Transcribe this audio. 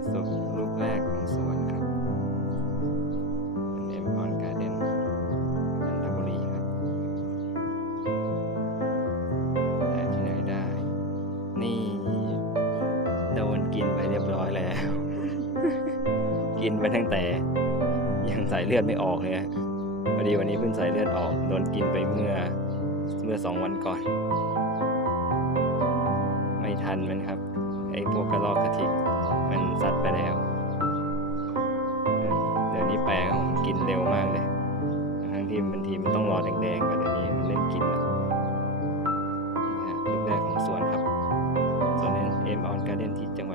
ตศพลูกแรกของสวนครับเป็นเอ็มพอนการ์เด้นจันทบุรีครับแต่ที่ไหนได้ นี่โดนกินไปเรียบร้อยแล้ว กินไปตั้งแต่ ยังใส่เลือดไม่ออกเลยพอดีวันนี้เพิ่งใส่เลือดออก โดนกินไปเมื่อเมื่อสองวันก่อน ไม่ทันมันครับ ไอ้พวกกระรอกกระทิ กินเร็วมากเลยทั้งที่บางทีมันต้องรอแดงๆกัแต่นี้มันเล่นกินแล้วนี่ฮะลูกแรกของสวนครับส่วนนี้เอมออนการ์เด้นที่จัง